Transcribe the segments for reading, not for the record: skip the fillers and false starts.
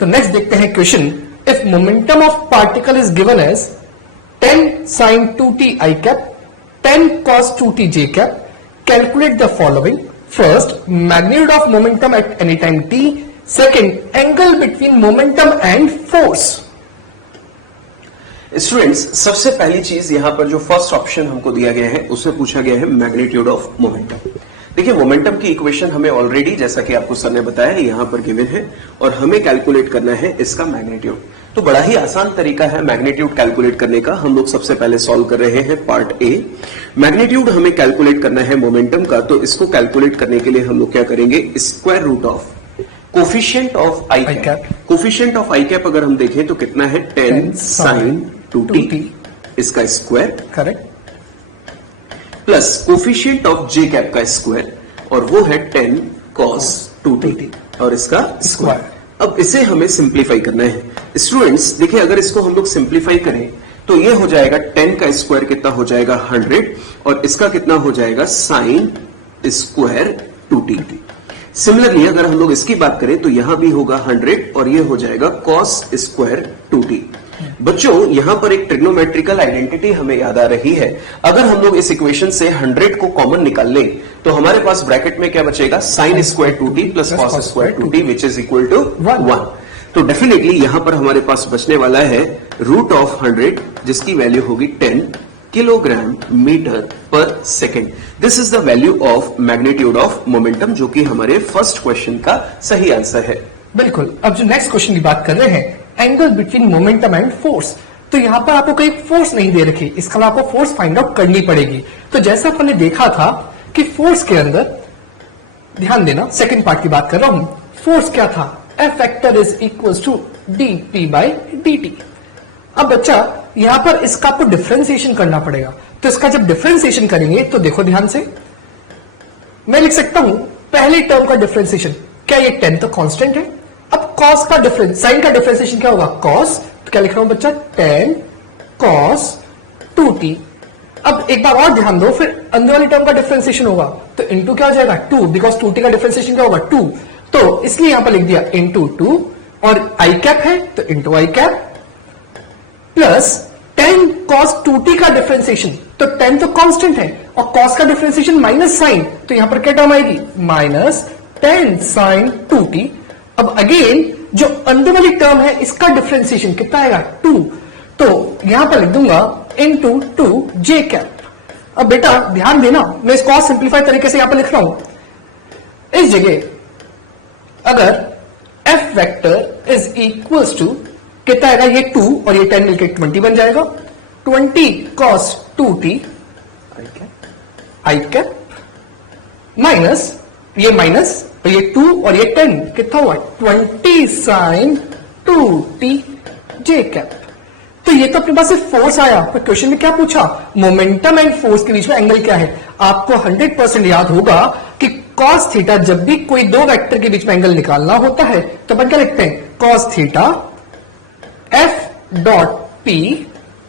तो नेक्स्ट देखते हैं question, if momentum of particle is given as 10 sin 2t I cap, 10 cos 2t j cap, calculate the following. First, magnitude of momentum at any time t. Second, angle between momentum and force. Students, सबसे पहली चीज यहां पर जो first option हमको दिया गया है उसमें पूछा गया है मैग्नीट्यूड ऑफ मोमेंटम। देखिए, मोमेंटम की इक्वेशन हमें ऑलरेडी, जैसा कि आपको सर ने बताया, यहां पर गिवन है और हमें कैलकुलेट करना है इसका मैग्नीट्यूड। तो बड़ा ही आसान तरीका है मैग्नीट्यूड कैलकुलेट करने का। हम लोग सबसे पहले सॉल्व कर रहे हैं पार्ट ए। मैग्नीट्यूड हमें कैलकुलेट करना है मोमेंटम का, तो इसको कैलकुलेट करने के लिए हम लोग क्या करेंगे, square root of coefficient of i cap. Coefficient of i cap अगर हम देखें तो कितना है, 10 sin 2t, इसका square, correct, plus coefficient of J cap का स्क्वायर, और वो है 10 cos 2t और इसका स्क्वायर। अब इसे हमें सिंप्लीफाई करना है। स्टूडेंट्स देखिए, अगर इसको हम लोग सिंप्लीफाई करें तो ये हो जाएगा 10 का स्क्वायर कितना हो जाएगा 100, और इसका कितना हो जाएगा साइन स्क्वायर 2t। सिमिलरली अगर हम लोग इसकी बात करें तो यहां भी होगा 100 और ये हो जाएगा कॉस स्क्वायर 2t। बच्चों, यहां पर एक ट्रिग्नोमेट्रिकल आइडेंटिटी हमें याद आ रही है। अगर हम लोग इस इक्वेशन से 100 को कॉमन निकाल लें तो हमारे पास ब्रैकेट में क्या बचेगा, sine square 2t plus cos square 2t which is equal to 1। तो डेफिनेटली यहां पर हमारे पास बचने वाला है रूट ऑफ 100, जिसकी वैल्यू होगी 10 kilogram metre per second. This is the value of magnitude of momentum, जो कि हमारे फर्स्ट क्वेश्चन का सही आंसर है। बिल्कुल। अब जो नेक्स्ट क्वेश्चन की बात कर रहे हैं, angle between momentum and force. तो यहां पर आपको कोई फोर्स नहीं दे रखी, इसका मतलब आपको फोर्स फाइंड आउट करनी पड़ेगी। तो जैसा अपन ने देखा था कि फोर्स के अंदर, ध्यान देना, सेकंड पार्ट की बात कर रहा हूं, फोर्स क्या था, F vector is equal to dp by dt। अब बच्चा यहां पर इसका आपको डिफरेंशिएशन करना पड़ेगा। तो इसका जब डिफरेंशिएशन करेंगे तो देखो ध्यान से, मैं लिख सकता हूं पहले टर्म का डिफरेंशिएशन, क्या ये 10 तो कांस्टेंट है। अब कॉस का डिफरेंस, साइन का डिफरेंशिएशन क्या होगा, कॉस, तो क्या लिख रहा हूं बच्चा, 10 cos 2t। अब एक बार और ध्यान दो, फिर अंदर वाली टर्म का डिफरेंशिएशन होगा तो इनटू क्या हो जाएगा 2, बिकॉज 2t का डिफरेंशिएशन क्या होगा 2, तो इसलिए यहां पर लिख दिया इनटू 2, और आई कैप है तो into I cap, plus 10 cos 2t का डिफरेंशिएशन, तो 10 तो कांस्टेंट है और cos का डिफरेंशिएशन माइनस साइन, तो यहां पर क्या टर्म आएगी, माइनस 10 sin 2t। अब अगेन जो अंदर वाली टर्म है इसका डिफरेंशिएशन कितना आएगा 2, तो यहां पर लिख दूंगा इनटू 2 j कैप। अब बेटा ध्यान देना, मैं इसको और सिंप्लीफाई तरीके से यहां पर लिख रहा हूं। इस जगह अगर F vector is equals to कितना आएगा, ये 2 और ये 10 मिलकर 20 बन जाएगा, 20 cos 2t आई कैप माइनस ये माइनस, तो ये 2 और ये 10 कितना हुआ 20 sin 2t j कैप। तो ये तो अपने पास सिर्फ फोर्स आया, पर क्वेश्चन में क्या पूछा, मोमेंटम एंड फोर्स के बीच में एंगल क्या है। आपको 100% याद होगा कि cos थीटा, जब भी कोई दो वेक्टर के बीच में एंगल निकालना होता है तो अपन क्या लिखते हैं, cos theta F dot P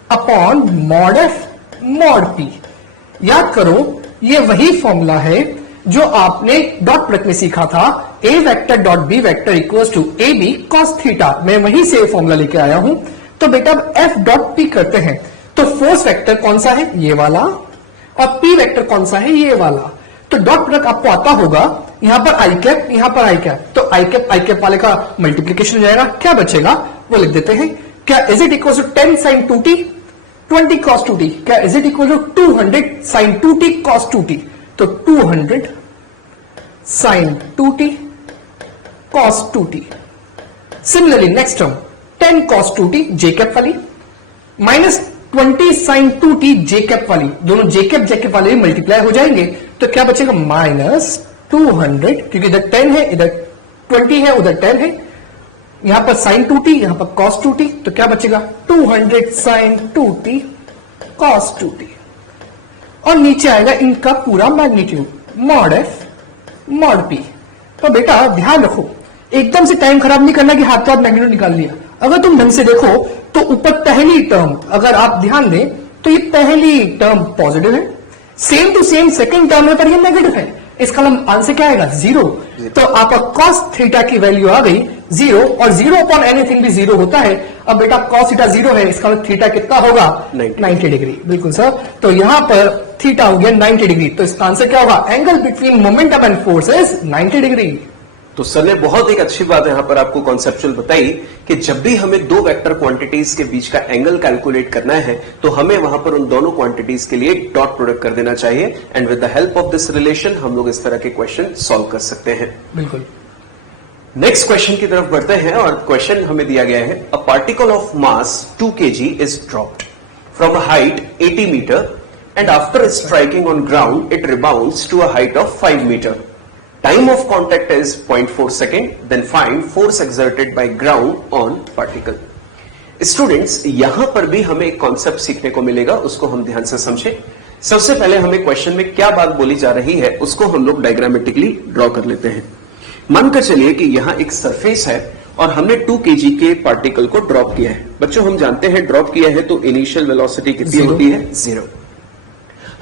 upon mod F mod P। याद करो, ये वही फॉर्मूला है जो आपने डॉट प्रोडक्ट में सीखा था, A vector dot B vector equals to AB cos theta. मैं वहीं से फॉर्मूला लेके आया हूं। तो बेटा अब F डॉट P करते हैं, तो फोर्स वेक्टर कौन सा है, ये वाला, और P वेक्टर कौन सा है, ये वाला। तो डॉट प्रोडक्ट आपको आता होगा, यहां पर आई कैप, यहां पर आई कैप, तो आई कैप वाले का मल्टीप्लीकेशन हो जाएगा, क्या बचेगा वो लिख देते हैं। क्या is it equal to 10 sin 2t 20 cos 2t, क्या is it equal to 200 sin 2t cos 2t, तो 200 sin 2t cos 2t। Similarly next term 10 cos 2t j cap वाली minus 20 sin 2t j cap वाली, दोनों j cap वाले multiply हो जाएंगे, तो क्या बचेगा माइनस 200, क्योंकि इधर 10 है, इधर 20 है, उधर 10 है, यहां पर sin 2t, यहां पर cos 2t, तो क्या बचेगा 200 sin 2t cos 2t। और नीचे आएगा इनका पूरा magnitude mod F mod P। तो बेटा ध्यान रखो, एकदम से टाइम खराब नहीं करना कि हाथ तो हाथ मैग्नीट्यूड निकाल लिया। अगर तुम ढंग से देखो तो ऊपर पहली टर्म अगर आप ध्यान दें तो ये पहली टर्म पॉजिटिव है, same to same second term में पर ये नेगेटिव है, इसका आंसर क्या आएगा 0। तो आपका cos थीटा की वैल्यू आ गई 0 और 0 अपॉन एनीथिंग भी 0 होता है। अब बेटा cos थीटा 0 है, इसका मतलब थीटा कितना होगा 90 डिग्री। बिल्कुल सर, तो यहां पर थीटा हो गया 90 डिग्री, तो इसका आंसर क्या होगा angle between momentum and force is 90 degree. तो सर ने बहुत एक अच्छी बात यहां पर आपको कॉन्सेप्चुअल बताई कि जब भी हमें दो वेक्टर क्वांटिटीज के बीच का एंगल कैलकुलेट करना है तो हमें वहां पर उन दोनों क्वांटिटीज के लिए डॉट प्रोडक्ट कर देना चाहिए, and with the help of this relation हम लोग इस तरह के क्वेश्चन सॉल्व कर सकते हैं। बिल्कुल। नेक्स्ट क्वेश्चन की तरफ बढ़ते हैं और क्वेश्चन हमें दिया गया है, a particle of mass 2 kg is dropped from a height 80 metre and after striking on ground it rebounds to a height of 5 metre. Time of contact is 0.4 second. Then find force exerted by ground on particle. Students, यहां पर भी हमें एक concept सीखने को मिलेगा, उसको हम ध्यान से समझें। सबसे पहले हमें क्वेश्चन में क्या बात बोली जा रही है उसको हम लोग डायग्रामेटिकली ड्रॉ कर लेते हैं। मानकर चलिए कि यहां एक सरफेस है और हमने 2 kg के पार्टिकल को ड्रॉप किया है। बच्चों हम जानते हैं ड्रॉप किया है तो इनिशियल वेलोसिटी कितनी होती है 0।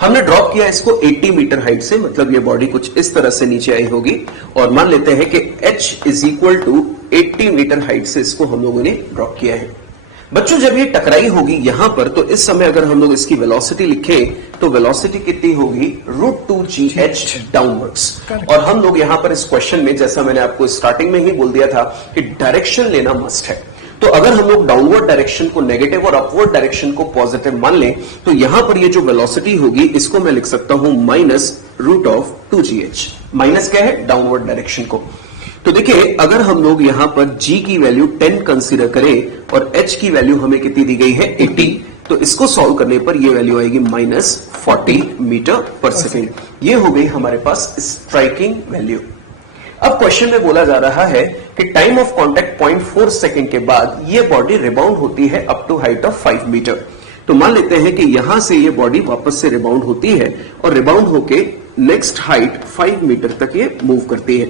हमने ड्रॉप किया इसको 80 मीटर हाइट से, मतलब ये बॉडी कुछ इस तरह से नीचे आई होगी और मान लेते हैं कि h is equal to 80 metre height से इसको हम लोगों ने ड्रॉप किया है। बच्चों जब ये टकराई होगी यहां पर तो इस समय अगर हम लोग इसकी वेलोसिटी लिखें तो वेलोसिटी कितनी होगी √2gh डाउनवर्ड्स। और हम लोग यहां पर इस क्वेश्चन में जैसा मैंने आपको स्टार्टिंग में ही बोल दिया था कि डायरेक्शन लेना मस्ट है, तो अगर हम लोग डाउनवर्ड डायरेक्शन को नेगेटिव और अपवर्ड डायरेक्शन को पॉजिटिव मान लें तो यहां पर ये जो वेलोसिटी होगी इसको मैं लिख सकता हूं -√2gh। माइनस क्या है डाउनवर्ड डायरेक्शन को। तो देखिए अगर हम लोग यहां पर g की वैल्यू 10 कंसीडर करें और h की वैल्यू हमें कितनी दी गई है 80, तो इसको सॉल्व करने पर ये वैल्यू आएगी -40 मीटर पर सेकेंड। ये हो गई हमारे पास स्ट्राइकिंग वैल्यू। अब क्वेश्चन में बोला जा रहा है कि टाइम ऑफ कांटेक्ट 0.4 सेकंड के बाद ये बॉडी रिबाउंड होती है up to height of 5 metre. तो मान लेते हैं कि यहां से ये बॉडी वापस से रिबाउंड होती है और रिबाउंड होके नेक्स्ट हाइट 5 मीटर तक ये मूव करती है।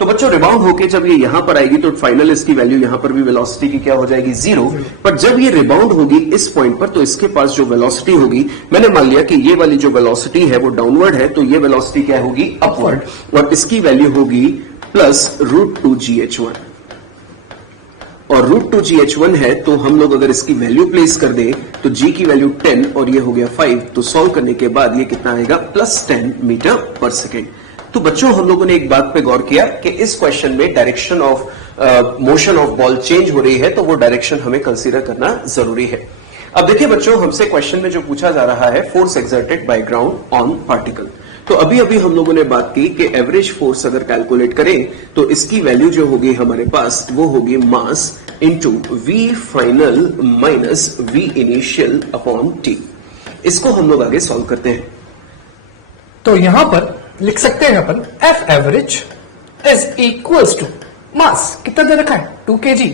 तो बच्चों रिबाउंड होके जब ये यहां पर आएगी तो फाइनल इसकी वैल्यू यहां पर भी वेलोसिटी की क्या हो जाएगी 0। पर जब ये रिबाउंड होगी इस पॉइंट पर तो इसके पास जो वेलोसिटी होगी, मैंने मान लिया कि ये वाली जो वेलोसिटी है वो डाउनवर्ड है, तो ये वेलोसिटी क्या होगी अपवर्ड, और इसकी वैल्यू होगी +√2gh1। और √2gh1 है तो हम लोग अगर इसकी वैल्यू प्लेस कर दें तो g की वैल्यू 10 और ये हो गया 5, तो सॉल्व करने के बाद ये कितना आएगा +10 मीटर पर सेकेंड। तो बच्चों हम लोगों ने एक बात पे गौर किया कि इस क्वेश्चन में direction of motion of ball change हो रही है तो वो डायरेक्शन हमें कंसीडर करना जरूरी है। अब देखिए बच्चों हमसे क्वेश्चन में जो पूछा जा रहा है force exerted by ground on particle, तो अभी अभी हम लोगों ने बात की कि एवरेज फोर्स अगर कैलकुलेट करें तो इसकी वैल्यू जो होगी हमारे पास वो होगी mass into v final minus v initial upon t. इसको हम लोग आगे सॉल्व करते हैं। तो यहां पर लिख सकते हैं अपन F average is equals to mass कितना दे रखा है 2 kg,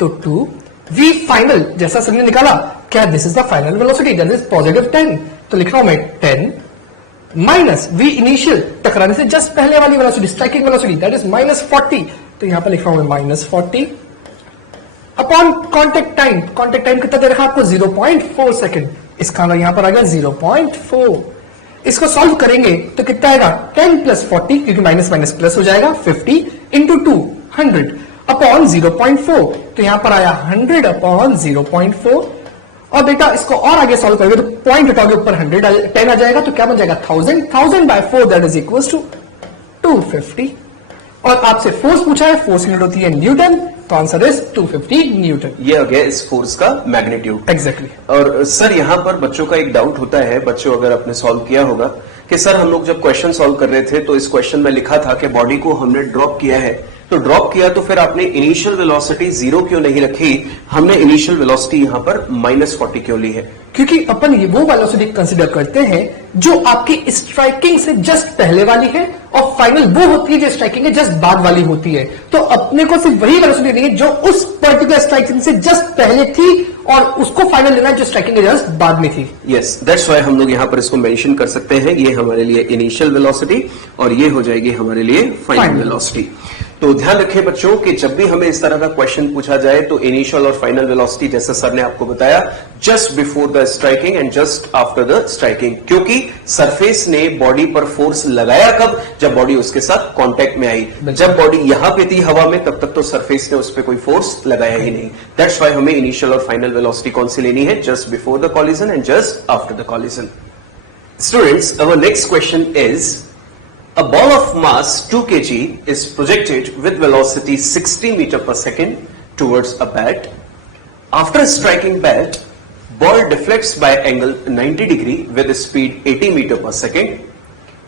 तो 2 V फाइनल जैसा सर ने निकाला क्या this is the final velocity that is +10, तो लिख रहा हूं मैं 10 माइनस V इनिशियल टकराने से जस्ट पहले वाली velocity striking velocity that is -40, तो यहां पर लिख रहा हूं मैं -40 upon contact time. Contact time कितना दे रखा आपको 0.4 सेकंड, इसका यहां पर आ गया 0.4। इसको सॉल्व करेंगे तो कितना आएगा 10 + 40 क्योंकि माइनस माइनस प्लस हो जाएगा 50 × 2 100 अपॉन 0.4, तो यहां पर आया 100 अपॉन 0.4। और बेटा इसको और आगे सॉल्व करोगे तो पॉइंट हटाओगे ऊपर 10 आ जाएगा, तो क्या बन जाएगा 1000 by 4 that is equals to 250। और आपसे फोर्स पूछा है, फोर्स यूनिट होती है न्यूटन, तो आंसर इज 250 न्यूटन। ये हो गया इस फोर्स का मैग्नीट्यूड। एग्जैक्टली। और सर यहां पर बच्चों का एक डाउट होता है, बच्चों अगर आपने सॉल्व किया होगा कि सर हम लोग जब क्वेश्चन सॉल्व कर रहे थे तो इस क्वेश्चन में लिखा था कि बॉडी को हमने ड्रॉप किया है, तो ड्रॉप किया तो फिर आपने इनिशियल वेलोसिटी 0 क्यों नहीं रखी, हमने इनिशियल वेलोसिटी यहां पर -40 क्यों ली है? क्योंकि अपन ये वो वेलोसिटी कंसीडर करते हैं जो आपकी स्ट्राइकिंग से जस्ट पहले वाली है और फाइनल वो होती है जो स्ट्राइकिंग के जस्ट बाद वाली होती है। तो अपने को सिर्फ वही वेलोसिटी नहीं है जो उस पर्टिकुलर स्ट्राइकिंग से जस्ट पहले थी और उसको फाइनल लेना है जो स्ट्राइकिंग के जस्ट बाद में थी। यस, दैट्स व्हाई हम लोग यहां पर इसको मेंशन कर सकते हैं, ये हमारे लिए इनिशियल वेलोसिटी और ये हो जाएगी हमारे लिए फाइनल वेलोसिटी। तो ध्यान रखें बच्चों कि जब भी हमें इस तरह का क्वेश्चन पूछा जाए तो इनिशियल और फाइनल वेलोसिटी जैसा सर ने आपको बताया just before the striking and just after the striking, क्योंकि सरफेस ने बॉडी पर फोर्स लगाया कब, जब बॉडी उसके साथ कांटेक्ट में आई। जब बॉडी यहां पे थी हवा में तब तक तो सरफेस ने उस पर कोई फोर्स लगाया ही नहीं। दैट्स व्हाई हमें इनिशियल और फाइनल वेलोसिटी कौन सी लेनी है, just before the collision and just after the collision. Students, our next question is a ball of mass 2 kg is projected with velocity 60 meter per second towards a bat. After striking bat, ball deflects by angle 90 degree with a speed 80 meter per second.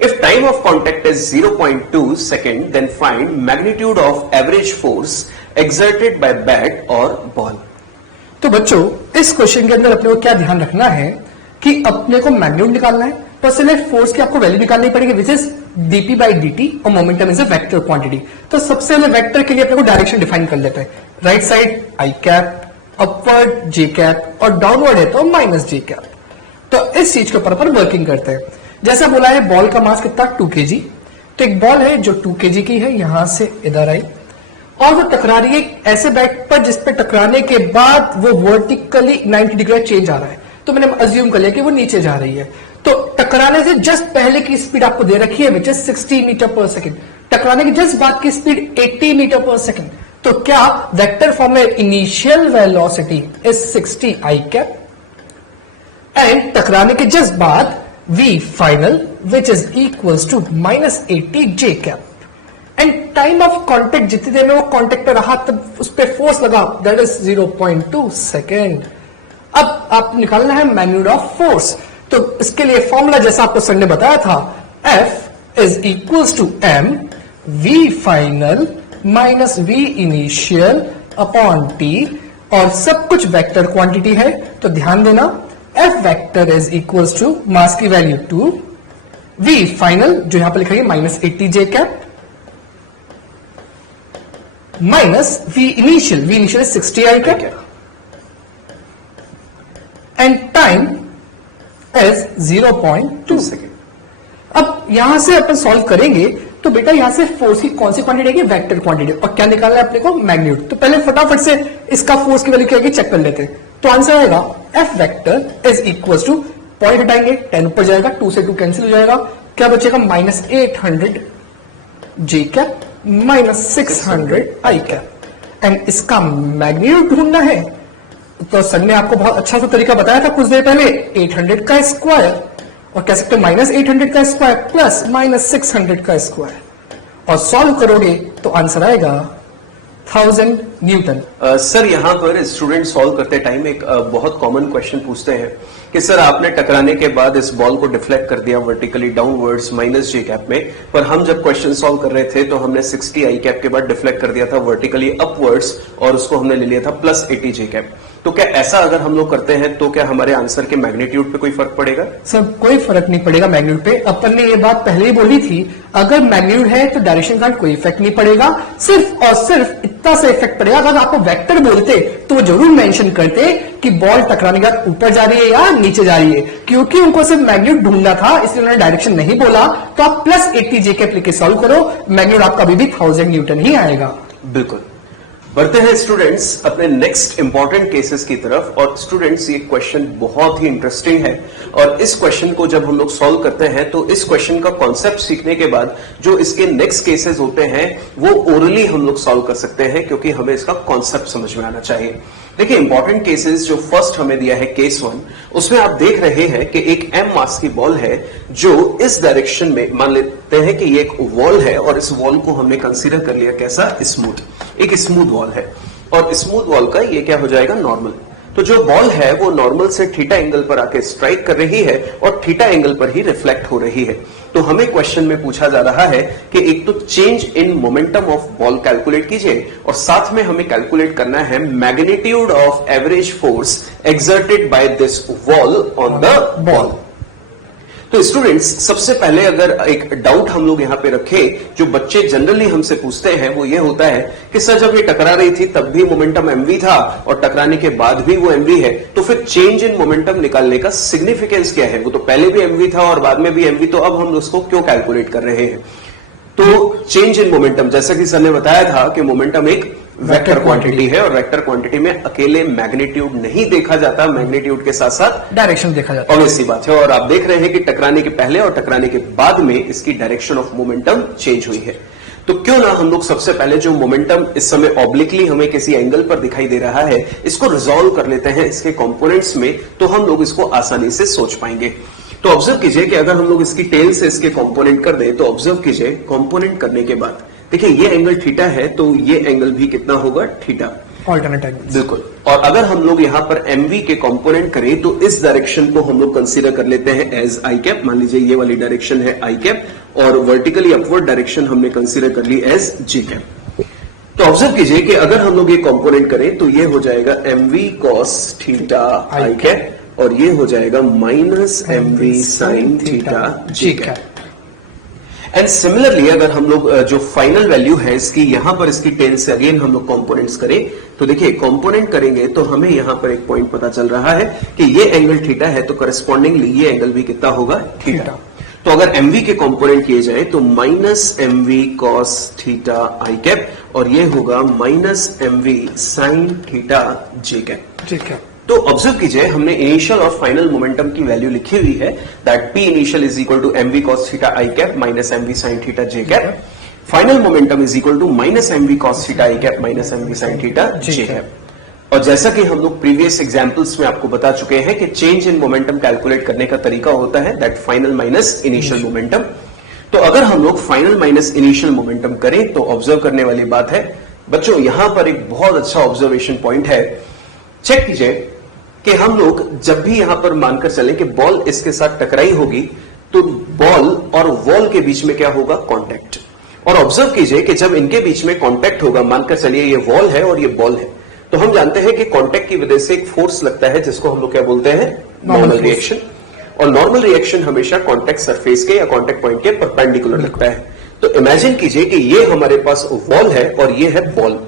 If time of contact is 0.2 second, then find magnitude of average force exerted by bat or ball. तो बच्चों इस question के अंदर अपने को क्या ध्यान रखना है कि अपने को मैग्नीट्यूड निकालना है, तो इसलिए फोर्स की आपको वैल्यू निकालनी पड़ेगी which is dp by dt और momentum is a vector quantity. तो सबसे पहले वेक्टर के लिए अपने को डायरेक्शन डिफाइन कर लेते हैं। Right side I cap, upward J cap और डाउनवर्ड है तो माइनस जे कैप। तो इस चीज के ऊपर अपन वर्किंग करते हैं। जैसा बोला है बॉल का मास कितना 2 kg, तो एक बॉल है जो 2 kg की है, यहां से इधर आई और वो टकरा रही है ऐसे बैट पर जिसपे टकराने के बाद वो वर्टिकली 90 डिग्री चेंज आ रहा है। तो मैंने अज्यूम कर लिया कि वो नीचे जा रही है। तो टकराने से जस्ट पहले की स्पीड आपको दे रखी है which is 60 metre per second, टकराने के जस्ट बाद की स्पीड 80 मीटर पर सेकेंड। तो क्या वेक्टर फॉर्म में initial velocity is 60 i cap and टकराने के जस्ट बाद v final which is equals to -80 j cap and time of contact जितनी देर में वो कॉन्टेक्ट पे रहा तब उस पर फोर्स लगा दैट इज 0.2 सेकेंड। अब आप निकालना है मैग्नीट्यूड ऑफ फोर्स। तो इसके लिए फॉर्मूला जैसा आपको सर ने बताया था F is equals to m v final minus v initial upon t और सब कुछ वेक्टर क्वांटिटी है। तो ध्यान देना F vector is equals to mass की वैल्यू 2, v फाइनल जो यहां पर लिखा है -80 j cap minus v initial is 60 i cap and time is 0.2 second. अब यहां से अपन सॉल्व करेंगे तो बेटा यहां से फोर्स की कौन सी क्वांटिटी है, वेक्टर क्वांटिटी, और क्या निकालना है अपने को मैग्नीट्यूड। तो पहले फटाफट से इसका फोर्स की वैल्यू क्या है चेक कर लेते हैं। तो आंसर आएगा F vector is equal to, point हटाएंगे 10 ऊपर जाएगा, 2 से 2 कैंसिल हो जाएगा, क्या बचेगा -800 जे कैप -600 आई कैप एंड इसका मैग्नीट्यूड ढूंढना है। तो सर ने आपको बहुत अच्छा सा तरीका बताया था कुछ देर पहले, 800 का स्क्वायर और कह सकते -800 का स्क्वायर प्लस -600 का स्क्वायर और सॉल्व करोगे तो आंसर आएगा 1000 न्यूटन। सर यहां पर स्टूडेंट सॉल्व करते टाइम एक बहुत कॉमन क्वेश्चन पूछते हैं कि सर आपने टकराने के बाद इस बॉल को डिफ्लेक्ट कर दिया वर्टिकली डाउनवर्ड्स माइनस जे कैप में, पर हम जब क्वेश्चन सॉल्व कर रहे थे तो हमने 60 आई कैप के बाद डिफ्लेक्ट कर दिया था वर्टिकली अपवर्ड्स और उसको हमने ले लिया था +80 जे कैप। तो क्या ऐसा अगर हम लोग करते हैं तो क्या हमारे आंसर के मैग्नीट्यूड पे कोई फर्क पड़ेगा? सर कोई फर्क नहीं पड़ेगा मैग्नीट्यूड पे। अपन ने ये बात पहले ही बोली थी, अगर मैग्नीट्यूड है तो डायरेक्शन का कोई इफेक्ट नहीं पड़ेगा, सिर्फ और सिर्फ इतना सा इफेक्ट पड़ेगा अगर आपको वेक्टर बोलते तो वो जरूर मेंशन करते कि बॉल टकराने के बाद ऊपर जा रही है या नीचे जा रही है। क्योंकि उनको सिर्फ मैग्नीट्यूड ढूंढना था इसलिए उन्होंने डायरेक्शन नहीं बोला। तो आप +80 जे कैप लेके सॉल्व करो, मैग्नीट्यूड आपका अभी भी 1000 न्यूटन ही आएगा। बिल्कुल। बढ़ते हैं स्टूडेंट्स अपने नेक्स्ट इंपॉर्टेंट केसेस की तरफ। और स्टूडेंट्स ये क्वेश्चन बहुत ही इंटरेस्टिंग है और इस क्वेश्चन को जब हम लोग सॉल्व करते हैं तो इस क्वेश्चन का कॉन्सेप्ट सीखने के बाद जो इसके नेक्स्ट केसेस होते हैं वो ओरली हम लोग सॉल्व कर सकते हैं, क्योंकि हमें इसका कॉन्सेप्ट समझ में आना चाहिए। देखिए इंपॉर्टेंट केसेस जो फर्स्ट हमें दिया है केस 1, उसमें आप देख रहे हैं कि एक m मास की बॉल है जो इस डायरेक्शन में, मान लेते हैं कि ये एक वॉल है और इस वॉल को हमने कंसीडर कर लिया कैसा, स्मूथ, एक स्मूथ वॉल है और स्मूथ वॉल का ये क्या हो जाएगा, नॉर्मल। तो जो बॉल है वो नॉर्मल से थीटा एंगल पर आके स्ट्राइक कर रही है और थीटा एंगल पर ही रिफ्लेक्ट हो रही है। तो हमें क्वेश्चन में पूछा जा रहा है कि एक तो change in momentum of ball calculate कीजिए और साथ में हमें कैलकुलेट करना है magnitude of average force exerted by this wall on the ball. तो स्टूडेंट्स सबसे पहले अगर एक डाउट हम लोग यहां पे रखें जो बच्चे जनरली हमसे पूछते हैं वो ये होता है कि सर जब ये टकरा रही थी तब भी मोमेंटम mv था और टकराने के बाद भी वो mv है, तो फिर चेंज इन मोमेंटम निकालने का सिग्निफिकेंस क्या है? वो तो पहले भी mv था और बाद में भी mv, तो अब हम उसको क्यों कैलकुलेट कर रहे हैं? तो चेंज इन मोमेंटम, जैसा कि सर ने बताया था कि मोमेंटम एक वेक्टर क्वांटिटी है और वेक्टर क्वांटिटी में अकेले मैग्नीट्यूड नहीं देखा जाता, मैग्नीट्यूड के साथ साथ डायरेक्शन देखा जाता है। ऑब्वियस सी बात है। और आप देख रहे हैं कि टकराने के पहले और टकराने के बाद में इसकी डायरेक्शन ऑफ मोमेंटम चेंज हुई है। तो क्यों ना हम लोग सबसे पहले जो मोमेंटम इस समय ऑब्लिकली हमें किसी एंगल पर दिखाई दे रहा है, इसको रिजॉल्व कर लेते हैं इसके कंपोनेंट्स में, तो हम लोग इसको आसानी से सोच पाएंगे। तो ऑब्जर्व कीजिए कि अगर हम लोग इसकी टेल से इसके कंपोनेंट कर दें, तो ऑब्जर्व कीजिए कंपोनेंट करने के बाद देखिए ये एंगल थीटा है, तो ये एंगल भी कितना होगा, थीटा, ऑल्टरनेट एंगल। बिल्कुल। और अगर हम लोग यहां पर एमवी के कंपोनेंट करें तो इस डायरेक्शन को हम लोग कंसीडर कर लेते हैं एज आई कैप। मान लीजिए ये वाली डायरेक्शन है आई कैप और वर्टिकली अपवर्ड डायरेक्शन हमने कंसीडर कर ली एज जी कैप। तो ऑब्जर्व कीजिए कि अगर हम लोग ये कंपोनेंट करें तो ये हो जाएगा mv cos theta i cap और ये हो जाएगा minus mv sine theta g cap. And similarly अगर हम लोग जो फाइनल वैल्यू है इसकी यहां पर इसकी टेल से अगेन हम लोग कंपोनेंट्स करें, तो देखिए कंपोनेंट करेंगे तो हमें यहां पर एक पॉइंट पता चल रहा है कि ये एंगल थीटा है, तो करस्पॉन्डिंगली ये एंगल भी कितना होगा, थीटा। तो अगर एमवी के कंपोनेंट किए जाए तो minus mv cos theta i cap और ये होगा minus mv sine theta j cap. ठीक है। तो ऑब्जर्व कीजिए हमने इनिशियल और फाइनल मोमेंटम की वैल्यू लिखी हुई है, that p initial is equal to mv cos theta i cap minus mv sine theta j cap. Final momentum is equal to minus mv cos theta i cap minus mv sine theta j cap. और जैसा कि हम लोग previous examples में आपको बता चुके हैं कि चेंज इन मोमेंटम कैलकुलेट करने का तरीका होता है that final minus initial momentum. तो अगर हम लोग फाइनल माइनस इनिशियल मोमेंटम करें तो ऑब्जर्व करने वाली बात है बच्चों, यहां पर एक बहुत अच्छा ऑब्जर्वेशन पॉइंट है। चेक कीजिए कि हम लोग जब भी यहां पर मानकर चले कि बॉल इसके साथ टकराई होगी तो बॉल और वॉल के बीच में क्या होगा, कांटेक्ट। और ऑब्जर्व कीजिए कि जब इनके बीच में कांटेक्ट होगा, मानकर चलिए ये वॉल है और ये बॉल है, तो हम जानते हैं कि कांटेक्ट की वजह से एक फोर्स लगता है जिसको हम लोग क्या बोलते हैं, नॉर्मल रिएक्शन। और नॉर्मल रिएक्शन हमेशा कांटेक्ट सरफेस के या कांटेक्ट पॉइंट के परपेंडिकुलर लगता है। तो इमेजिन कीजिए कि ये हमारे पास वॉल है और ये है बॉल।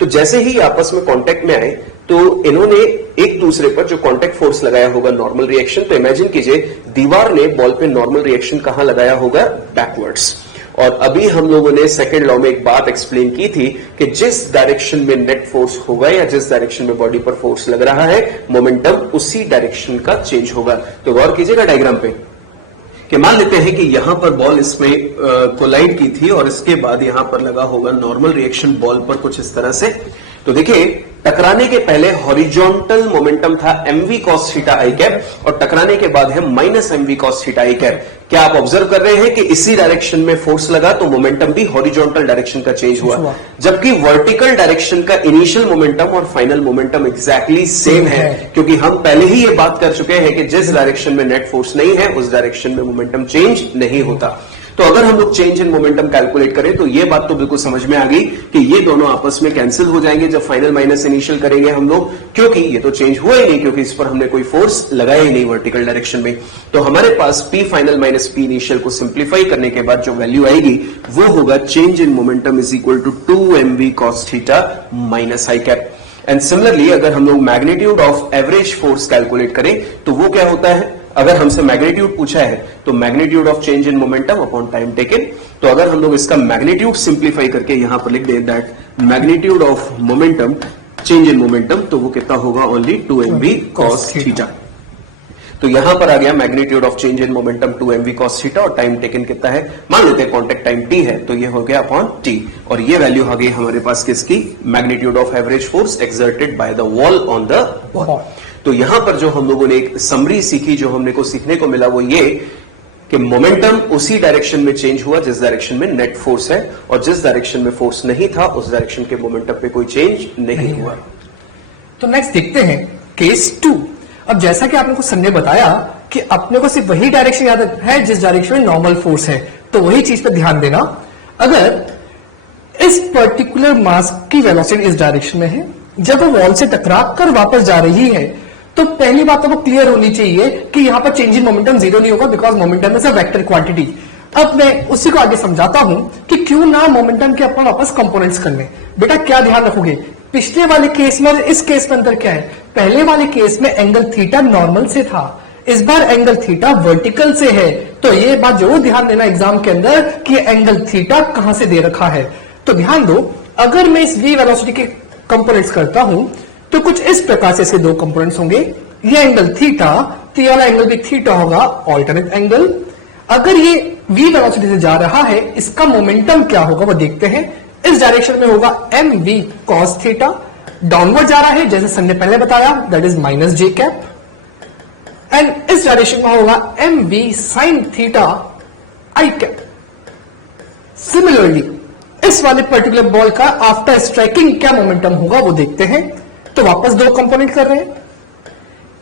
तो जैसे ही आपस में कांटेक्ट में आए तो इन्होंने एक दूसरे पर जो कांटेक्ट फोर्स लगाया होगा नॉर्मल रिएक्शन, तो इमेजिन कीजिए दीवार ने बॉल पे नॉर्मल रिएक्शन कहां लगाया होगा, बैकवर्ड्स। और अभी हम लोगों ने सेकंड लॉ में एक बात एक्सप्लेन की थी कि जिस डायरेक्शन में नेट फोर्स होगा या जिस डायरेक्शन में बॉडी पर फोर्स लग रहा है, मोमेंटम उसी डायरेक्शन का चेंज होगा। तो गौर कीजिएगा डायग्राम पे कि मान लेते हैं कि यहां पर बॉल इसमें कोलाइड की थी और इसके बाद यहां पर लगा होगा नॉर्मल रिएक्शन बॉल पर कुछ इस तरह से। तो देखिए टकराने के पहले हॉरिजॉन्टल मोमेंटम था mv cos theta i cap और टकराने के बाद है minus mv cos theta i cap. क्या आप ऑब्जर्व कर रहे हैं कि इसी डायरेक्शन में फोर्स लगा तो मोमेंटम भी हॉरिजॉन्टल डायरेक्शन का चेंज हुआ, जबकि वर्टिकल डायरेक्शन का इनिशियल मोमेंटम और फाइनल मोमेंटम एग्जैक्टली सेम है, क्योंकि हम पहले ही ये बात कर चुके हैं कि जिस डायरेक्शन में नेट फोर्स नहीं है उस डायरेक्शन में मोमेंटम चेंज नहीं होता। तो अगर हम लोग चेंज इन मोमेंटम कैलकुलेट करें तो ये बात तो बिल्कुल समझ में आ गई कि ये दोनों आपस में कैंसिल हो जाएंगे जब फाइनल माइनस इनिशियल करेंगे हम लोग, क्योंकि ये तो चेंज हुआ ही नहीं, क्योंकि इस पर हमने कोई फोर्स लगाया ही नहीं वर्टिकल डायरेक्शन में। तो हमारे पास p final minus p initial को सिंप्लीफाई करने के बाद जो वैल्यू आएगी वो होगा change in momentum is equal to 2mv cos theta minus i cap. And similarly अगर हम लोग magnitude of average force calculate करें तो वो क्या होता है, अगर हमसे मैग्नीट्यूड पूछा है तो magnitude of change in momentum upon time taken. तो अगर हम लोग इसका मैग्नीट्यूड सिंप्लीफाई करके यहां पर लिख दें that magnitude of momentum change in momentum, तो वो कितना होगा, ओनली 2mv cos थीटा। तो यहां पर आ गया magnitude of change in momentum 2mv cos theta और टाइम टेकन कितना है, मान लेते हैं कांटेक्ट टाइम t है तो ये हो गया अपॉन t और ये वैल्यू आ गई हमारे पास किसकी, magnitude of average force exerted by the wall on the ball. तो यहां पर जो हम लोगों ने एक समरी सीखी, जो हमने को सीखने को मिला वो ये कि मोमेंटम उसी डायरेक्शन में चेंज हुआ जिस डायरेक्शन में नेट फोर्स है और जिस डायरेक्शन में फोर्स नहीं था उस डायरेक्शन के मोमेंटम पे कोई चेंज नहीं हुआ। तो नेक्स्ट देखते हैं केस 2। अब जैसा कि आपने को सर ने बताया कि अपने को सिर्फ वही डायरेक्शन याद है जिस डायरेक्शन में नॉर्मल फोर्स है, तो वही चीज पर ध्यान देना। अगर इस पर्टिकुलर मास की वेलोसिटी इस डायरेक्शन में है, जब वो वॉल से टकरा कर वापस जा रही है, तो पहली बात तो वो क्लियर होनी चाहिए कि यहां पर चेंज इन मोमेंटम जीरो नहीं होगा, because momentum is a vector quantity. अब मैं उसी को आगे समझाता हूं कि क्यों ना मोमेंटम के अपन वापस कंपोनेंट्स कर लें। बेटा क्या ध्यान रखोगे, पिछले वाले केस में और इस केस में अंतर क्या है, पहले वाले केस में एंगल थीटा नॉर्मल से था, इस बार एंगल थीटा वर्टिकल से है, तो ये बात जरूर ध्यान देना एग्जाम के अंदर कि एंगल थीटा कहां से दे रखा है। तो ध्यान दो, अगर मैं इस v वेलोसिटी के कंपोनेंट्स करता हूं तो कुछ इस प्रकार से इसके दो कंपोनेंट्स होंगे। ये एंगल थीटा, तो ये वाला एंगल भी थीटा होगा, ऑल्टरनेट एंगल। अगर ये v वेलोसिटी से जा रहा है, इसका मोमेंटम क्या होगा वो देखते हैं। इस डायरेक्शन में होगा mv cos थीटा, डाउनवर्ड जा रहा है जैसे सर ने पहले बताया, that is minus J cap. And इस डायरेक्शन में होगा mv sin theta i cap. Similarly इस वाले पर्टिकुलर बॉल का आफ्टर स्ट्राइकिंग क्या मोमेंटम होगा वो देखते हैं। तो वापस दो कंपोनेंट कर रहे हैं,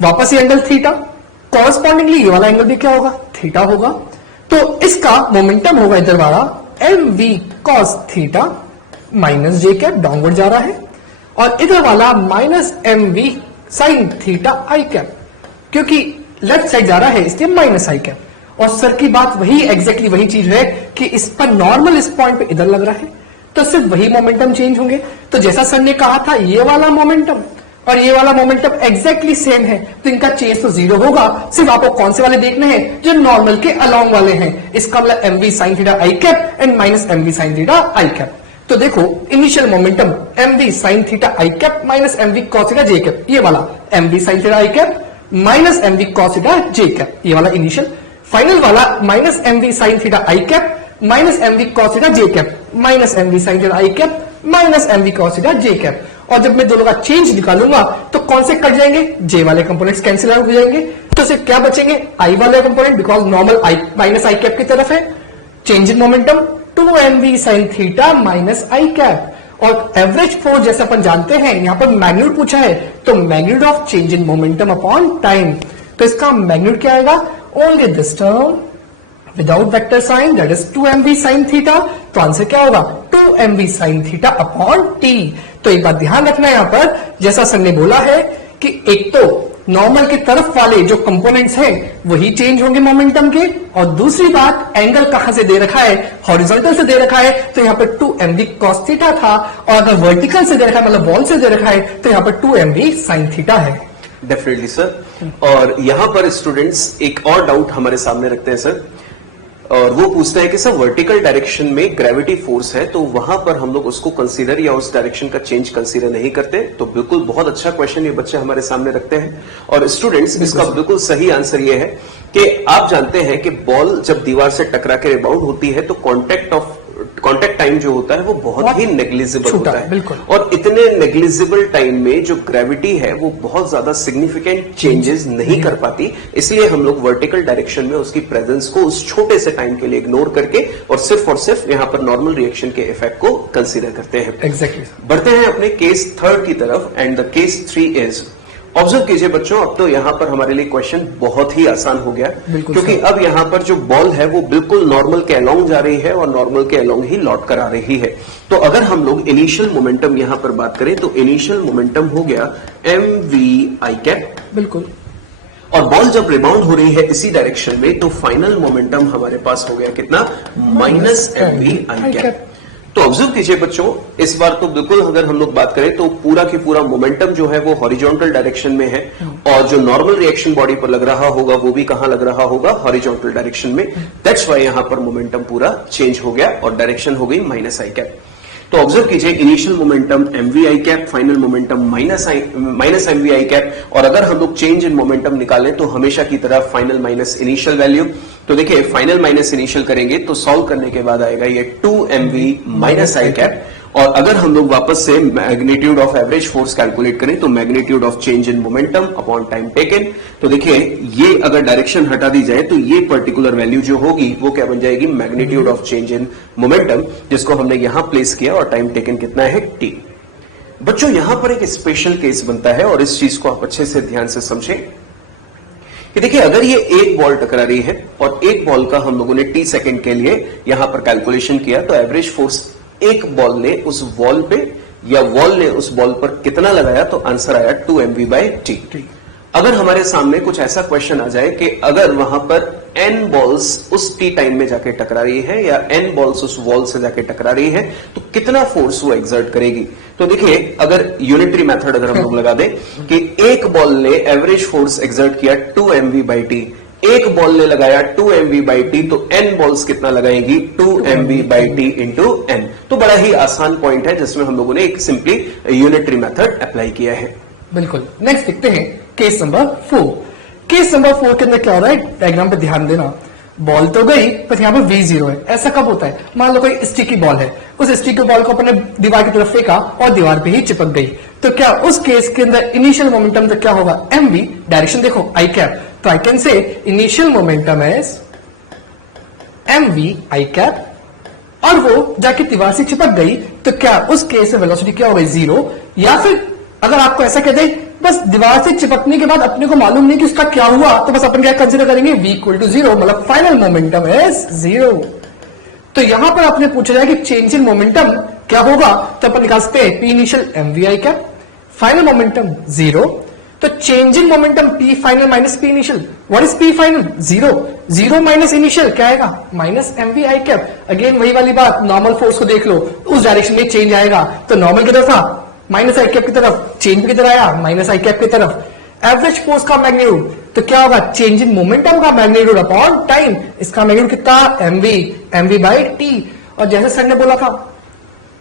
वापस ये एंगल थीटा, कॉरस्पॉन्डिंगली ये वाला एंगल भी क्या होगा, थीटा होगा। तो इसका मोमेंटम होगा इधर वाला mv cos थीटा माइनस जे कैप, डाउनवर्ड जा रहा है, और इधर वाला minus mv sin theta i cap, क्योंकि लेफ्ट साइड जा रहा है इसलिए माइनस आई कैप। और सर की बात वही एग्जैक्टली वही चीज है कि इस पर नॉर्मल इस पॉइंट पे इधर लग रहा है, तो सिर्फ वही मोमेंटम चेंज होंगे। तो जैसा सर ने कहा था ये वाला मोमेंटम और ये वाला मोमेंटम एग्जैक्टली सेम है, तो इनका चेंज तो जीरो होगा। सिर्फ आपको कौन से वाले देखने हैं, जो नॉर्मल के अलोंग वाले हैं। इसका मतलब mv sin theta i cap and minus mv sin theta i cap. तो देखो initial momentum mv sin theta i cap minus mv cos theta j cap, ये वाला mv sin theta i cap minus mv cos theta j cap, ये वाला initial. Final वाला minus mv sin theta i cap minus mv cos theta j cap minus mv sin theta i cap minus mv cos theta j cap. और जब मैं दोनों का change निकालूंगा तो कौन से कट जाएंगे, जे वाले कंपोनेंट्स कैंसिल आउट हो जाएंगे, तो सिर्फ क्या बचेंगे, आई वाले component, because normal I minus i cap की तरफ है। Change in momentum 2mv sin theta minus i cap. और एवरेज फोर्स जैसे अपन जानते हैं, यहां पर मैग्नीट्यूड पूछा है, तो magnitude of change in momentum upon time. तो इसका मैग्नीट्यूड क्या आएगा, only this term without vector sign, that is 2mv sin theta. तो आंसर क्या होगा, 2mv sin theta upon T. तो एक बात ध्यान रखना यहां पर, जैसा सर ने बोला है कि एक तो नॉर्मल की तरफ वाले जो कंपोनेंट्स हैं वही चेंज होंगे मोमेंटम के, और दूसरी बात एंगल कहां से दे रखा है, हॉरिजॉन्टल से दे रखा है, तो यहां पर 2mv cos थीटा था, और अगर वर्टिकल से दे रखा है मतलब वॉल से दे रखा है, तो यहां पर 2mv sin थीटा है। Definitely sir. और यहां पर स्टूडेंट्स एक और डाउट हमारे सामने रखते हैं सर, और वो पूछते हैं कि सर वर्टिकल डायरेक्शन में ग्रेविटी फोर्स है, तो वहां पर हम लोग उसको कंसीडर या उस डायरेक्शन का चेंज कंसीडर नहीं करते। तो बिल्कुल बहुत अच्छा क्वेश्चन ये बच्चे हमारे सामने रखते हैं। और स्टूडेंट्स इसका बिल्कुल सही आंसर ये है कि आप जानते हैं कि बॉल जब दीवार से टकरा के रिबाउंड होती है तो कॉन्टैक्ट टाइम जो होता है वो बहुत ही नेग्लिजिबल होता है। और इतने नेग्लिजिबल टाइम में जो ग्रेविटी है वो बहुत ज्यादा सिग्निफिकेंट चेंजेस नहीं कर पाती, इसलिए हम लोग वर्टिकल डायरेक्शन में उसकी प्रेजेंस को उस छोटे से टाइम के लिए इग्नोर करके और सिर्फ यहां पर नॉर्मल रिएक्शन के इफेक्ट को कंसीडर करते हैं। एग्जैक्टली। बढ़ते हैं अपने केस थर्ड की तरफ, and the case 3 is, observe कीजिए बच्चों, अब तो यहां पर हमारे लिए क्वेश्चन बहुत ही आसान हो गया, क्योंकि अब यहां पर जो बॉल है वो बिल्कुल नॉर्मल के अलोंग जा रही है और नॉर्मल के अलोंग ही लौट कर आ रही है। तो अगर हम लोग इनिशियल मोमेंटम यहां पर बात करें तो इनिशियल मोमेंटम हो गया mv आई कैप, बिल्कुल। और बॉल जब रिबाउंड हो रही है इसी डायरेक्शन में तो फाइनल मोमेंटम हमारे पास हो गया कितना, माइनस mv आई कैप। तो ऑब्जर्व कीजिए बच्चों, इस बार तो बिल्कुल अगर हम लोग बात करें तो पूरा की पूरा मोमेंटम जो है वो हॉरिजॉन्टल डायरेक्शन में है, और जो नॉर्मल रिएक्शन बॉडी पर लग रहा होगा वो भी कहां लग रहा होगा, हॉरिजॉन्टल डायरेक्शन में। दैट्स वाई यहां पर मोमेंटम पूरा चेंज हो गया और डायरेक्शन हो गई माइनस आई कैप। तो ऑब्जर्व कीजिए, initial momentum mv i cap, final momentum minus mv i cap, और अगर हम लोग चेंज इन मोमेंटम निकालें तो हमेशा की तरह फाइनल माइनस इनिशियल वैल्यू। तो देखिए फाइनल माइनस इनिशियल करेंगे तो सॉल्व करने के बाद आएगा ये 2mv माइनस आई कैप, और अगर हम लोग वापस से magnitude of average force calculate करें तो magnitude of change in momentum upon time taken. तो देखिए ये अगर डायरेक्शन हटा दी जाए तो ये पर्टिकुलर वैल्यू जो होगी वो क्या बन जाएगी, magnitude of change in momentum, जिसको हमने यहां प्लेस किया, और टाइम टेकन कितना है, t। बच्चों यहां पर एक स्पेशल केस बनता है और इस चीज को आप अच्छे से ध्यान से समझें कि देखिए अगर ये एक बॉल टकरा रही है और एक बॉल का हम लोगों ने t सेकेंड के लिए यहां पर कैलकुलेशन किया, तो एवरेज फोर्स एक बॉल ने उस वॉल पे या वॉल ने उस बॉल पर कितना लगाया, तो आंसर आया 2mv by t। अगर हमारे सामने कुछ ऐसा क्वेश्चन आ जाए कि अगर वहां पर n बॉल्स उस t टाइम में जाके टकरा रही है या n बॉल्स उस वॉल से जाके टकरा रही है तो कितना फोर्स वो एग्जर्ट करेगी। तो देखिए अगर यूनिटरी मेथड अगर हम लोग लगा दें कि एक बॉल ने एवरेज फोर्स एग्जर्ट किया 2 mv/t, एक बॉल ने लगाया 2 mv/t, तो n बॉल्स कितना लगाएंगी 2 mv/t इंटू n। तो बड़ा ही आसान पॉइंट है जिसमें हम लोगों ने एक सिंपली यूनिटरी मेथड अप्लाई किया है। बिल्कुल। नेक्स्ट देखते हैं केस नंबर 4। केस नंबर 4 के अंदर क्या हो रहा है, डायग्राम पे ध्यान देना। बॉल तो गई पर यहाँ पर V0 है। ऐसा कब होता है, मान लो कोई स्टिकी बॉल है, उस स्टिकी बॉल को अपने दीवार की तरफ फेंका और दीवार पे ही चिपक गई, तो क्या उस केस के अंदर इनिशियल मोमेंटम तो क्या होगा mv, डायरेक्शन देखो i कैप, तो I can say initial momentum is mv i cap, और वो जाके दीवार से चिपक गई तो क्या उस केस में वेलोसिटी क्या हो गई 0। या फिर अगर आपको ऐसा कह दे बस दीवार से चिपकने के बाद अपने को मालूम नहीं कि उसका क्या हुआ, तो बस अपन क्या कंसीडर करेंगे v = 0, मतलब फाइनल मोमेंटम इज 0। तो यहां पर आपने पूछा जाए कि चेंज इन मोमेंटम क्या होगा, तो अपन निकाल सकते हैं p initial mv i cap, final momentum 0, तो change in momentum p final minus p initial. What is p final 0, 0 minus initial क्या आएगा minus mv i cap. Again वही वाली बात, नॉर्मल फोर्स को देख लो, उस डायरेक्शन में चेंज आएगा, तो नॉर्मल किधर था माइनस आई कैप की तरफ, चेंज किधर आया माइनस आई कैप की तरफ। एवरेज फोर्स का मैग्नीट्यूड तो क्या होगा चेंज इन मोमेंटम का मैग्नीट्यूड अपॉन टाइम, इसका मैग्नीट्यूड कितना mv/t। और जैसे सर ने बोला था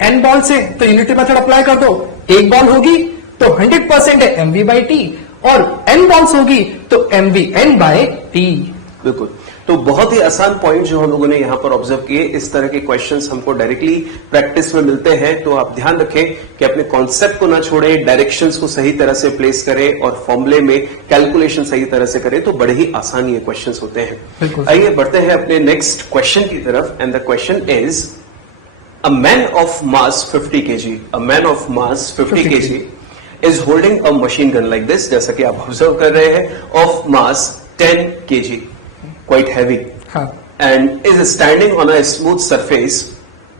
n बॉल से तो यूनिटरी मेथड अप्लाई कर दो, एक बॉल होगी तो 100% है mv/t और n बॉल्स होगी तो mvn/t। बिल्कुल। तो बहुत ही आसान पॉइंट जो हम लोगों ने यहां पर ऑब्जर्व किए, इस तरह के क्वेश्चंस हमको डायरेक्टली प्रैक्टिस में मिलते हैं। तो आप ध्यान रखें कि अपने कॉन्सेप्ट को ना छोड़ें, डायरेक्शंस को सही तरह से प्लेस करें और फॉर्मूले में कैलकुलेशन सही तरह से करें, तो बड़े ही आसान ये क्वेश्चंस होते हैं। आइए बढ़ते हैं अपने नेक्स्ट क्वेश्चन की तरफ, and the question is a man of mass 50 kg, a man of mass 50 kg is holding a machine gun like this, जैसा कि आप ऑब्जर्व कर रहे हैं, of mass 10 kg, quite heavy, and is standing on a smooth surface.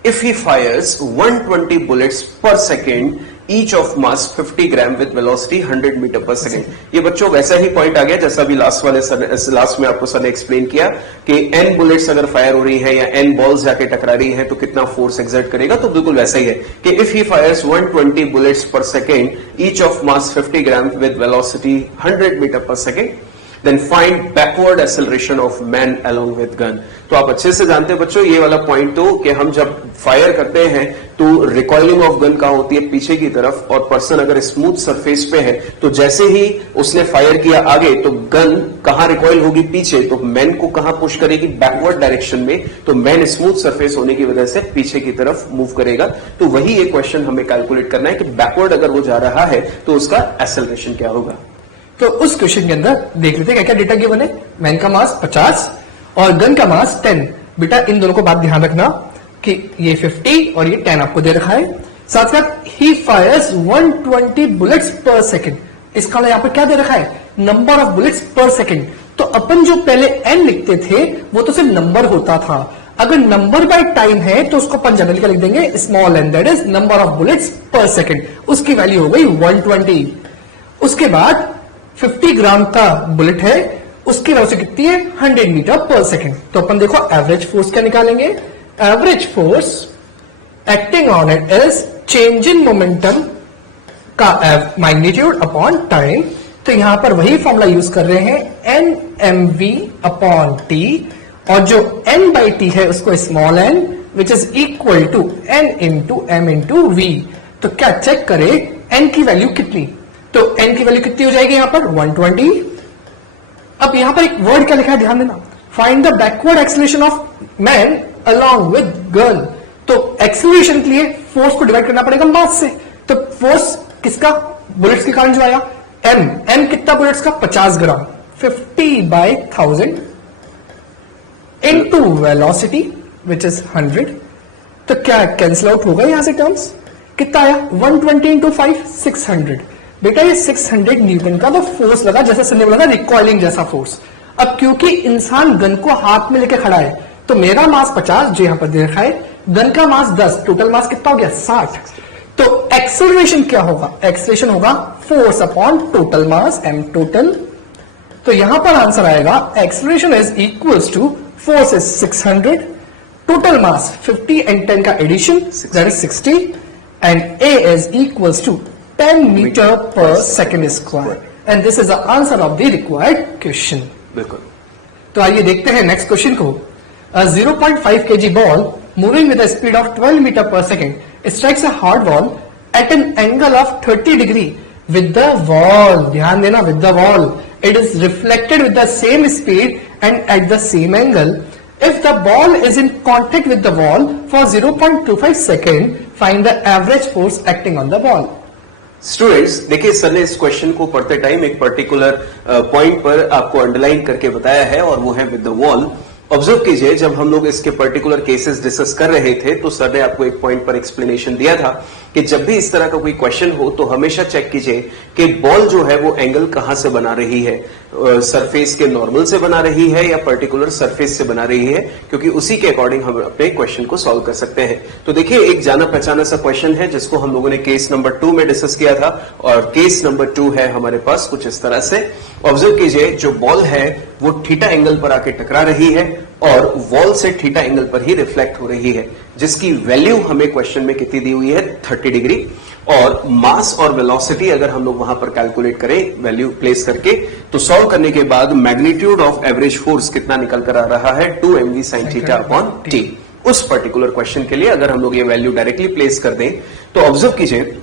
If he fires 120 bullets per second, each of mass 50 gram with velocity 100 meter per second. ये बच्चों वैसा ही point आ गया जैसा भी लास्ट में आपको सर ने एक्सप्लेन किया कि n बुलेट्स अगर फायर हो रही है या n बॉल्स जाके टकरा रही है तो कितना फोर्स एक्सर्ट करेगा। तो बिल्कुल वैसा ही है कि if he fires 120 bullets per second, each of mass 50 gram with velocity 100 metre per second, then find backward acceleration of man along with gun। तो आप अच्छे से जानते हैं बच्चों ये वाला पॉइंट तो कि हम जब फायर करते हैं तो रिकॉइलिंग ऑफ गन कहां होती है पीछे की तरफ, और पर्सन अगर स्मूथ सरफेस पे है तो जैसे ही उसने फायर किया आगे तो गन कहां रिकॉइल होगी पीछे, तो मैन को कहां पुश करेगी बैकवर्ड डायरेक्शन में, तो मैन स्मूथ सरफेस होने की वजह से पीछे की तरफ मूव करेगा। तो वही एक क्वेश्चन हमें कैलकुलेट करना है कि बैकवर्ड अगर वो जा रहा है तो उसका एक्सेलरेशन क्या होगा। तो उस क्वेश्चन के अंदर देख लेते हैं क्या क्या डेटा गिवन है। मैन का मास 50 और गन का मास 10। बेटा इन दोनों को बात ध्यान रखना कि ये 50 और ये 10 आपको दे रखा है। साथ साथ ही फायर्स 120 बुलेट्स पर सेकंड, इसका यहाँ पर क्या दे रखा है नंबर ऑफ बुलेट्स पर सेकंड। तो अपन जो पहले n लिखते थे वो तो सिर्फ नंबर होता था, अगर नंबर बाय टाइम है तो उसको अपन जनरली क्या लिख देंगे small n, that is number of bullets पर सेकंड। उसकी वैल्यू हो गई 120। उसके बाद 50 ग्राम का बुलेट है, उसकी वेलोसिटी कितनी है 100 मीटर पर सेकंड। तो अपन देखो एवरेज फोर्स क्या निकालेंगे, average force acting on it is change in momentum का मैग्नीट्यूड अपॉन टाइम। तो यहां पर वही फॉर्मूला यूज कर रहे हैं nmv/t, और जो n/t है उसको small n which is equal to n into m into v। तो क्या चेक करें n की वैल्यू कितनी, तो n की वैल्यू कितनी हो जाएगी यहां पर 120। अब यहां पर एक वर्ड क्या लिखा है ध्यान देना, find the backward acceleration of man along with gun. तो एक्सेलरेशन के लिए फोर्स को डिवाइड करना पड़ेगा मास से, तो फोर्स किसका बुलेट्स के कारण जो आया m कितना बुलेट्स का 50 ग्राम, 50/1000 इनटू वेलोसिटी विच इज 100। तो क्या कैंसिल आउट होगा यहां से टर्म्स, कितना आया 120 इंटू 5 600। बेटा ये 600 न्यूटन का तो फोर्स लगा, जैसे सर ने बोला था रिकॉइलिंग जैसा फोर्स। अब क्योंकि इंसान गन को हाथ में लेके खड़ा है तो मेरा मास 50 जो यहां पर दे रखा है, गन का मास 10, टोटल मास कितना हो गया 60। तो एक्सेलरेशन क्या होगा, एक्सेलरेशन होगा force upon total mass m total तो यहां पर आंसर आएगा acceleration is equals to force is 600, total mass 50 and 10 का addition that is 60 and a is equals to 10 metre per second square and this is the answer of the required question. बिल्कुल। तो आइए देखते हैं next question को। 0.5 kg ball moving with a speed of 12 meter per second strikes a hard wall at an angle of 30 degree with the wall, ध्यान देना, with the wall it is reflected with the same speed and at the same angle. If the ball is in contact with the wall for 0.25 second, find the average force acting on the ball. Students देखिए, sir ने इस question को पढ़ते time एक particular point पर आपको underline करके बताया है और वो है विद द वॉल। ऑब्जर्व कीजिए, जब हम लोग इसके पर्टिकुलर केसेस डिस्कस कर रहे थे तो सर ने आपको एक पॉइंट पर एक्सप्लेनेशन दिया था कि जब भी इस तरह का कोई क्वेश्चन हो तो हमेशा चेक कीजिए कि बॉल जो है वो एंगल कहां से बना रही है, सरफेस के नॉर्मल से बना रही है या पर्टिकुलर सरफेस से बना रही है, क्योंकि उसी के अकॉर्डिंग हम अपने क्वेश्चन को सॉल्व कर सकते हैं। तो देखिए, एक जाना पहचाना सा क्वेश्चन है जिसको हम लोगों ने केस नंबर 2 में डिस्कस किया था और केस नंबर 2 है हमारे पास कुछ इस तरह से। ऑब्जर्व कीजिए, जो बॉल है वो थीटा एंगल पर आके टकरा रही है और वॉल से थीटा एंगल पर ही रिफ्लेक्ट हो रही है, जिसकी वैल्यू हमें क्वेश्चन में कितनी दी हुई है, 30 डिग्री। और मास और वेलोसिटी अगर हम लोग वहां पर कैलकुलेट करें वैल्यू प्लेस करके, तो सॉल्व करने के बाद मैग्नीट्यूड ऑफ एवरेज फोर्स कितना निकल कर आ रहा है, 2 mv sin theta upon T. उस पर्टिकुलर क्वेश्चन के लिए अगर हम लोग ये वैल्यू डायरेक्टली प्लेस कर दें तो ऑब्जर्व कीजिए,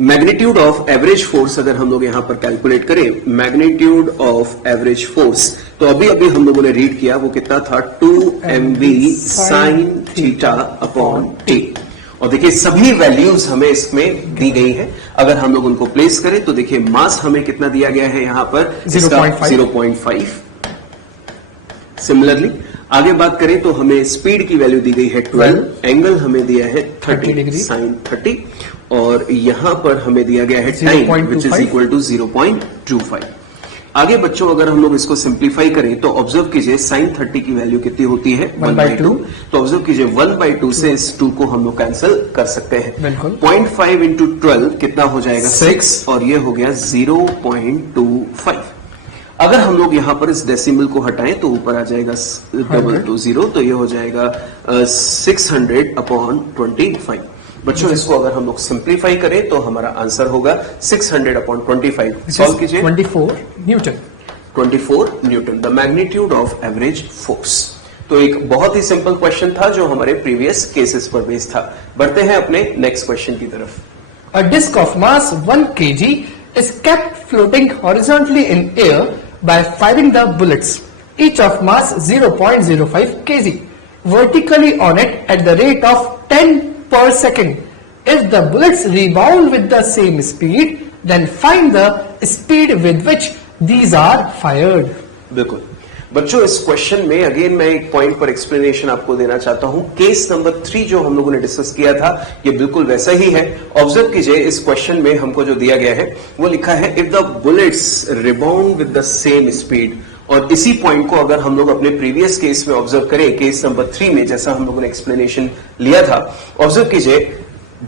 मैग्नीट्यूड ऑफ एवरेज फोर्स अगर हम लोग यहां पर कैलकुलेट करें, मैग्नीट्यूड ऑफ एवरेज फोर्स, तो अभी अभी हम लोगों ने रीड किया वो कितना था, 2 mv sin theta upon T. और देखिए, सभी वैल्यूज हमें इसमें दी गई है। अगर हम लोग उनको प्लेस करें तो देखिए, मास हमें कितना दिया गया है यहां पर, 0.5। सिमिलरली आगे बात करें तो हमें स्पीड की वैल्यू दी गई है 12, एंगल हमें दिया है 30 डिग्री sin 30 और यहां पर हमें दिया गया है time which is equal to 0.25। आगे बच्चों, अगर हम लोग इसको सिंप्लीफाई करें तो ऑब्जर्व कीजिए, sin 30 की वैल्यू कितनी होती है, 1/2। तो ऑब्जर्व कीजिए, 1/2 से इस 2 को हम लोग कैंसिल कर सकते हैं। 0.5 इंटू 12 कितना हो जाएगा, 6, और ये हो गया 0.25। अगर हम लोग यहां पर इस डेसिमल को हटाएं तो ऊपर आ जाएगा 220, तो ये हो जाएगा 600 अपॉन 25। बच्चों, इसको अगर हम लोग सिंप्लीफाई करें तो हमारा आंसर होगा 600 अपॉन 25। सॉल्व कीजिए, 24 Newton. 24 Newton the magnitude of average force. तो एक बहुत ही सिंपल क्वेश्चन था जो हमारे प्रीवियस केसेस पर बेस्ड था। बढ़ते हैं अपने नेक्स्ट क्वेश्चन की तरफ। A disk of mass 1 kg is kept floating horizontally in air by firing the bullets, each of mass 0.05 kg, vertically on it at the rate of 10 per second. If the bullets rebound with the same speed, then find the speed with which these are fired. बिल्कुल बच्चों, इस question में again मैं एक point पर explanation आपको देना चाहता हूं। केस नंबर 3 जो हम लोगों ने डिस्कस किया था ये बिल्कुल वैसा ही है। ऑब्जर्व कीजिए, इस क्वेश्चन में हमको जो दिया गया है वो लिखा है if the bullets rebound with the same speed. और इसी पॉइंट को अगर हम लोग अपने प्रीवियस केस में ऑब्जर्व करें, केस नंबर 3 में जैसा हम लोगों ने एक्सप्लेनेशन लिया था, ऑब्जर्व कीजिए,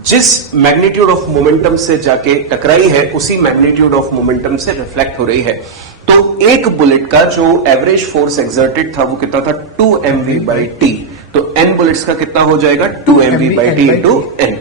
जिस मैग्नीट्यूड ऑफ मोमेंटम से जाके टकराई है उसी मैग्नीट्यूड ऑफ मोमेंटम से रिफ्लेक्ट हो रही है। तो एक बुलेट का जो एवरेज फोर्स एक्सर्टेड था वो कितना था, 2 mv/t। तो n बुलेट्स का कितना हो जाएगा, 2 mv/t इंटू n।